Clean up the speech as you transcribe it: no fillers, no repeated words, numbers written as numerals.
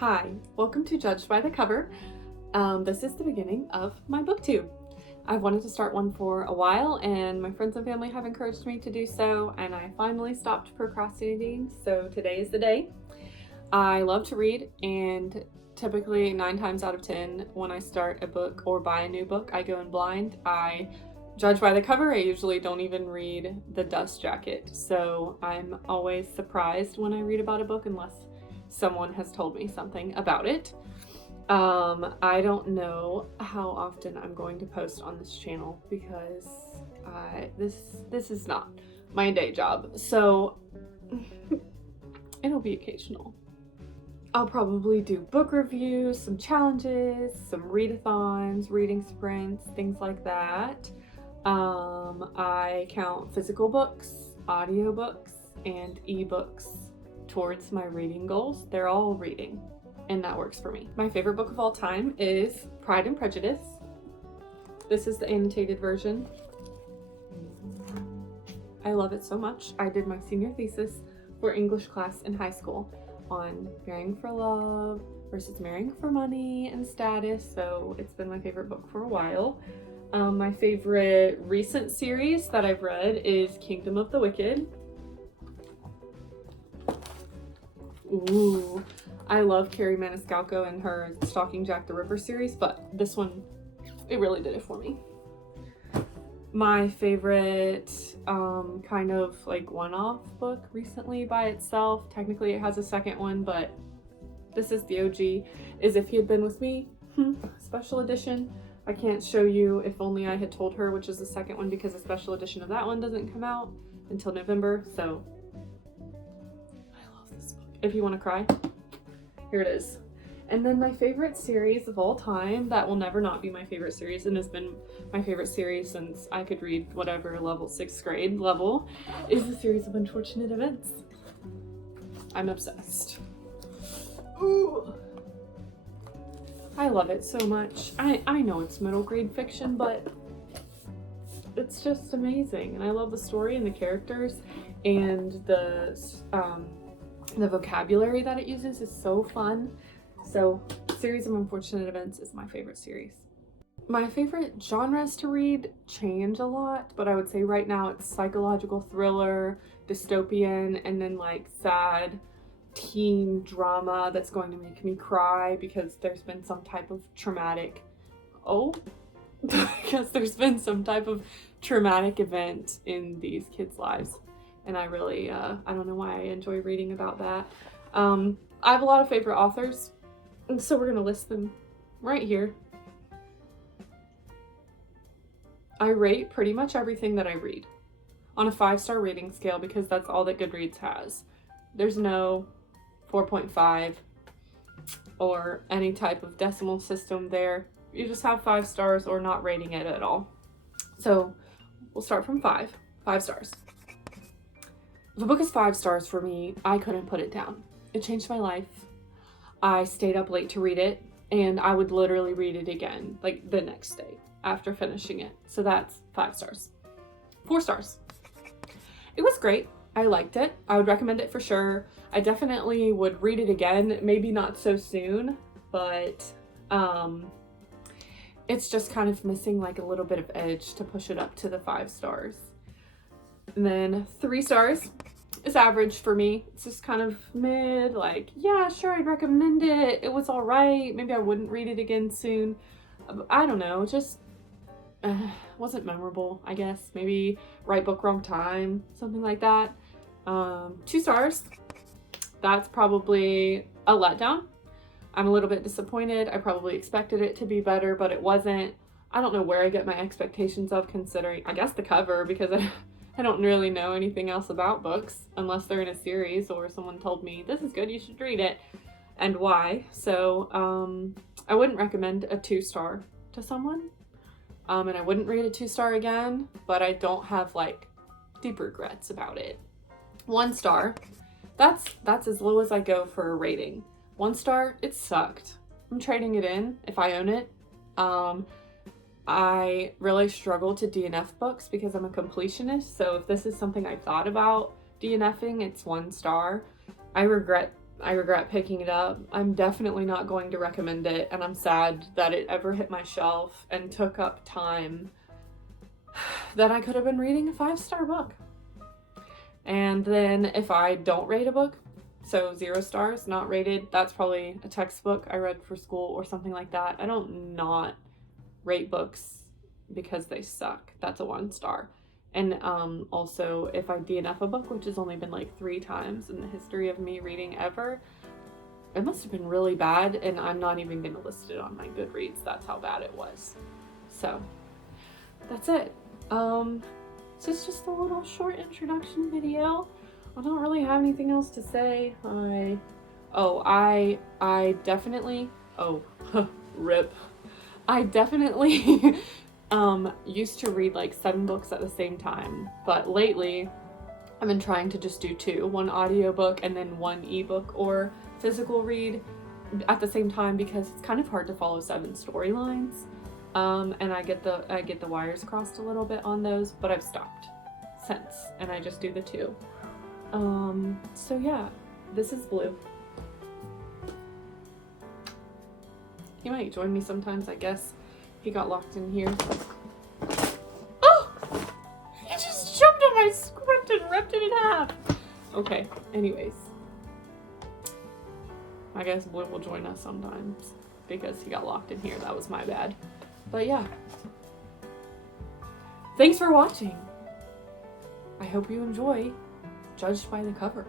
Hi, welcome to Judged by the Cover. This is the beginning of my booktube. I've wanted to start one for a while, and my friends and family have encouraged me to do so, and I finally stopped procrastinating, so today is the day. I love to read, and typically 9 times out of 10 when I start a book or buy a new book, I go in blind. I judge by the cover. I usually don't even read the dust jacket, so I'm always surprised when I read about a book unless someone has told me something about it. I don't know how often I'm going to post on this channel because this is not my day job, so it'll be occasional. I'll probably do book reviews, some challenges, some readathons, reading sprints, things like that. I count physical books, audiobooks, and ebooks towards my reading goals. They're all reading, and that works for me. My favorite book of all time is Pride and Prejudice. This is the annotated version. I love it so much. I did my senior thesis for English class in high school on marrying for love versus marrying for money and status, so it's been my favorite book for a while. My favorite recent series that I've read is Kingdom of the Wicked. Ooh, I love Carrie Maniscalco and her Stalking Jack the Ripper series, but this one, it really did it for me. My favorite kind of like one-off book recently by itself, technically it has a second one, but this is the OG, is If He Had Been With Me, special edition. I can't show you If Only I Had Told Her, which is the second one, because the special edition of that one doesn't come out until November, so I love this book. If you want to cry, here it is. And then my favorite series of all time, that will never not be my favorite series and has been my favorite series since I could read whatever level, 6th grade level, is the series of Unfortunate Events. I'm obsessed. Ooh. I love it so much. I know it's middle grade fiction, but it's just amazing. And I love the story and the characters, and the vocabulary that it uses is so fun. So, Series of Unfortunate Events is my favorite series. My favorite genres to read change a lot, but I would say right now it's psychological thriller, dystopian, and then like sad teen drama that's going to make me cry because there's been some type of traumatic event in these kids' lives, and I really I don't know why I enjoy reading about that. I have a lot of favorite authors, and so we're gonna list them right here. I rate pretty much everything that I read on a 5-star rating scale because that's all that Goodreads has. There's no 4.5 or any type of decimal system there. You just have 5 stars or not rating it at all. So we'll start from 5 stars. If a book is 5 stars for me, I couldn't put it down. It changed my life. I stayed up late to read it, and I would literally read it again like the next day after finishing it. So that's 5 stars. 4 stars. It was great. I liked it. I would recommend it for sure. I definitely would read it again, maybe not so soon, but it's just kind of missing like a little bit of edge to push it up to the 5 stars. And then 3 stars is average for me. It's just kind of mid, like, yeah, sure, I'd recommend it. It was all right. Maybe I wouldn't read it again soon. I don't know, just wasn't memorable, I guess. Maybe right book, wrong time, something like that. 2 stars. That's probably a letdown. I'm a little bit disappointed. I probably expected it to be better, but it wasn't. I don't know where I get my expectations of, considering, I guess, the cover, because I don't really know anything else about books unless they're in a series or someone told me, this is good, you should read it, and why. So I wouldn't recommend a 2-star to someone. And I wouldn't read a 2-star again, but I don't have like deep regrets about it. 1 star, that's as low as I go for a rating. 1 star, it sucked. I'm trading it in if I own it. I really struggle to DNF books because I'm a completionist, so if this is something I thought about DNFing, it's 1 star. I regret I regret picking it up. I'm definitely not going to recommend it, and I'm sad that it ever hit my shelf and took up time that I could have been reading a 5-star book. And then if I don't rate a book, so 0 stars, not rated, that's probably a textbook I read for school or something like that. I don't not rate books because they suck. That's a 1 star. And also, if I DNF a book, which has only been like 3 times in the history of me reading ever, it must have been really bad, and I'm not even going to list it on my Goodreads. That's how bad it was. So, that's it. This is just a little short introduction video. I don't really have anything else to say. I definitely, rip. I definitely used to read like 7 books at the same time, but lately I've been trying to just do 2, 1 audiobook and then 1 ebook or physical read at the same time, because it's kind of hard to follow 7 storylines. And I get the wires crossed a little bit on those, but I've stopped since, and I just do the 2. So yeah, this is Blue. He might join me sometimes, I guess. He got locked in here. Oh! He just jumped on my script and ripped it in half. Okay, anyways. I guess Blue will join us sometimes because he got locked in here. That was my bad. But yeah. Thanks for watching. I hope you enjoy Judged by the Cover.